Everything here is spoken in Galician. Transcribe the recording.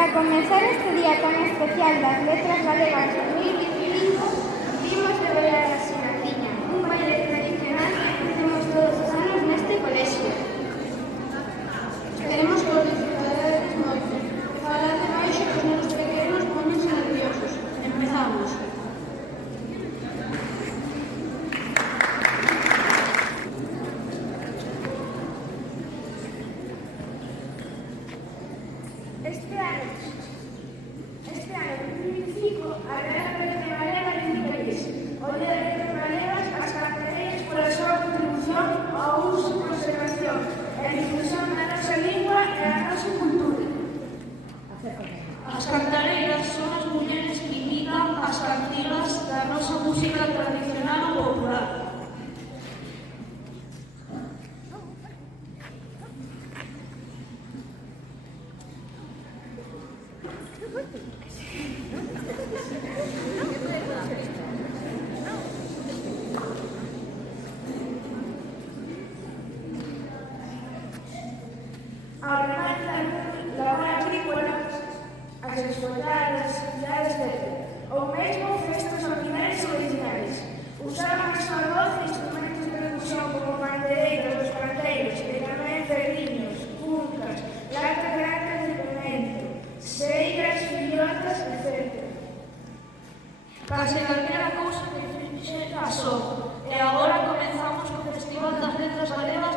Para comenzar este día tan especial das Letras Galegas 2025, vimos de bailar a Sinatiña, un baile tradicional que facemos todos os anos neste colexio. Esperemos que os disfrutaredes moito. Falad de baixo que os nenos pequenos póñense nerviosos. Empezamos. Este ano 2025, a Real Academia Galega indicaréis o Día de Letras Galegas as características pola súa contribución ao uso, conservación e difusión da nosa lingua e da nosa cultura. As cantareiras son as mulleres que imitan as cantigas da nosa música tradicional ou popular. Ao remate da labor agrícola, as escoltadas, cidades verde, ou mesmo festas ordinarias e originais. Usaban a súa voz e instrumentos de percusión como bandeiras dos canteiros e tamén ferriños, cuncas, latas grandes de pimento, seiras, fillotas, etc. Case calquera cousa que fixe pasou, e agora comenzamos co Festival das Letras Galegas